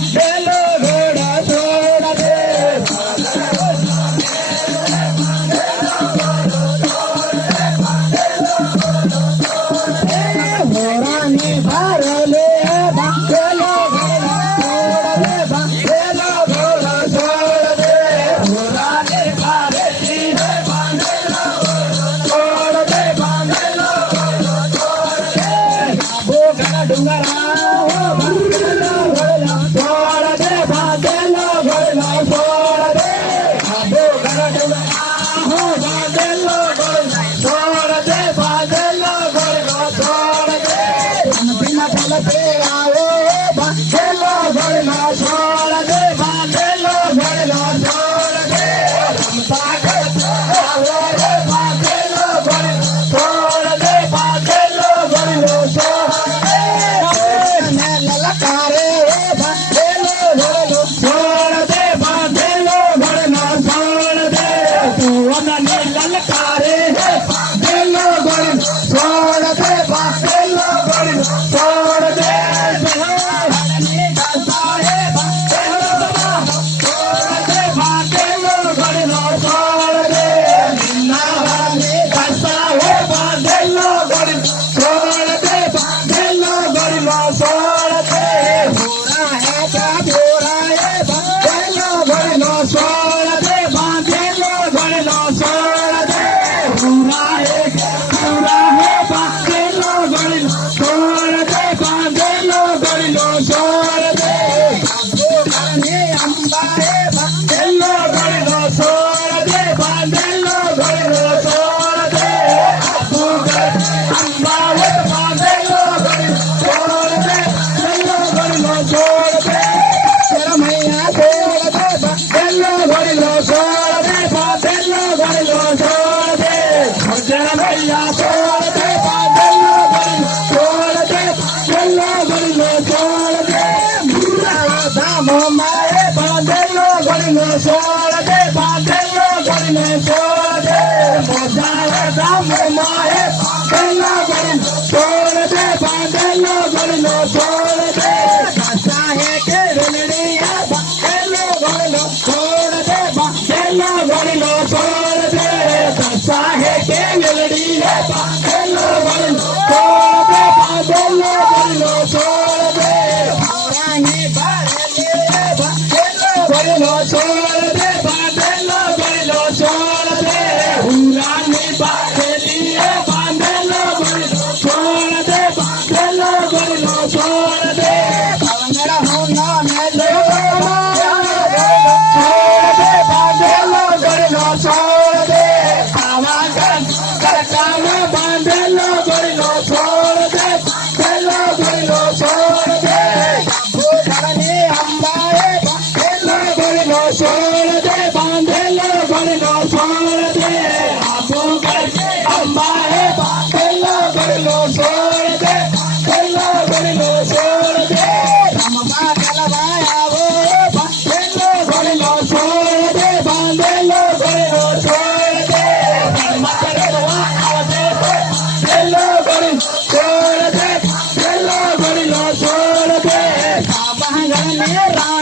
બાંધેલો ઘોડો છોડ દે મોરાની ભારલે બાંધેલો ઘોડો છોડ દે બાંધેલો ઘોડો છોડ દે મોરાની ભારલી બાંધેલો ઘોડો છોડ દે બાંધેલો ઘોડો છોડ દે આબો ઘણા ડુંગરા બાંધેલો ઘોડો છોડ દે બાંધેલો ઘોડો છોડ દે આબો ઘણા ડુંગરા બાંધેલો ઘોડો છોડ દે બાંધેલો ઘોડો છોડ દે પીના ફળ પે આવો બાંધેલો ઘોડો છોડ દે બાંધેલો ઘોડો છોડ દે રમતા કરતા આવો રે બાંધેલો ઘોડો છોડ દે બાંધેલો ઘોડો છોડ દે ને લલકારે બાંધેલો ઘોડો છોડ દે બાંધેલો ઘોડો છોડ દે તુવને લલકારે બાંધેલો ઘોડો છોડ દે બાંધેલો ઘોડો છોડ દે હરણી દાસા હે બાંધેલો છોડ દે બાંધેલો ઘોડો છોડ દે હરણી દાસા હે બાંધેલો ઘોડો છોડ દે બાંધેલો ઘોડો છોડ દે ભોરા હે ભોરા હે બાંધેલો ઘોડો છોડ દે બાંધેલો ઘોડો છોડ દે ભોરા હે બાંધેલો ઘોડો છોડ દે બાંધેલો ઘોડો છોડ દે ઘરને અંબા હે બાંધેલો ઘોડો છોડ દે બાંધેલો ઘોડો છોડ દે અંબા હે બાંધેલો ઘોડો છોડ દે બાંધેલો ઘોડો છોડ દે રમૈયા છોડ દે બાંધેલો ઘોડો છોડ દે બાંધેલો ઘોડો છોડ દે રમૈયા છોડ દે બાંધેલો ઘોડો છોડ દે બાંધેલો ઘોડો છોડ દે ધામ મારે બાંધેલો ઘોડો છોડ દે બાંધેલો ઘોડો છોડ દે મોજારા ધામ મારે બાંધેલો ઘોડો છોડ દે બાંધેલો ઘોડો છોડ દે કાસા હે કે રણડીયા બાંધેલો ઘોડો છોડ દે બાંધેલો ઘોડો છોડ દે કાસા હે કે વેલડી હે બાંધેલો ઘોડો છોડ દે બાંધેલો ઘોડો છોડ દે ભોરાની ભારલે બાંધેલો ઘોડો છોડ દે બાંધેલો ઘોડો છોડ દે હુરાની ભારલી બાંધેલો ઘોડો છોડ દે બાંધેલો ઘોડો છોડ દે ભવંગડા હોનો મેલો છોડ દે બાંધેલો ઘોડો છોડ દે આવા કરકામાં બાંધેલો ઘોડો છોડ દે બાંધેલો ઘોડો છોડ દે ઘરને અંબાએ બાંધેલો ઘોડો છોડ દે બાંધેલો ઘોડો છોડ દે આબો ઘરને અંબાએ બાંધેલો ઘોડો છોડ દે બાંધેલો ઘોડો છોડ દે રમવા ગલવા આવો બાંધેલો ઘોડો છોડ દે બાંધેલો ઘોડો છોડ દે રમવા ગલવા આવજે બાંધેલો ઘોડો છોડ દે બાંધેલો ઘોડો છોડ દે બાંધને રા